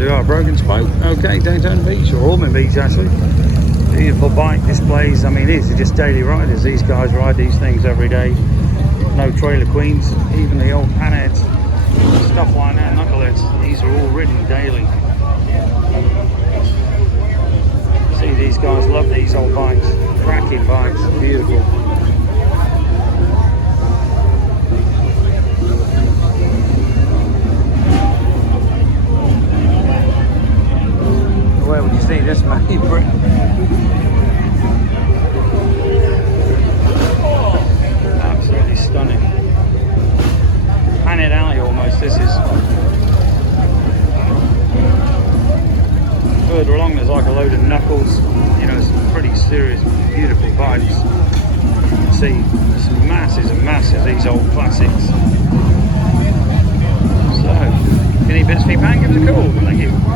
We are Broken Spoke, okay, Daytona Beach, or Ormond Beach actually. Beautiful bike displays. I mean, these are just daily riders. These guys ride these things every day. No trailer queens, even the old Panheads, stuff like that, knuckleheads. These are all ridden daily. See, these guys love these old bikes, cracking bikes, beautiful. Where would you see this made in Britain? Absolutely stunning. Panhead alley almost, this is. Further along there's like a load of knuckles, you know, some pretty serious, beautiful bikes. You can see there's masses and masses of these old classics. So, if you need bits for your pan, give us a call. Thank you.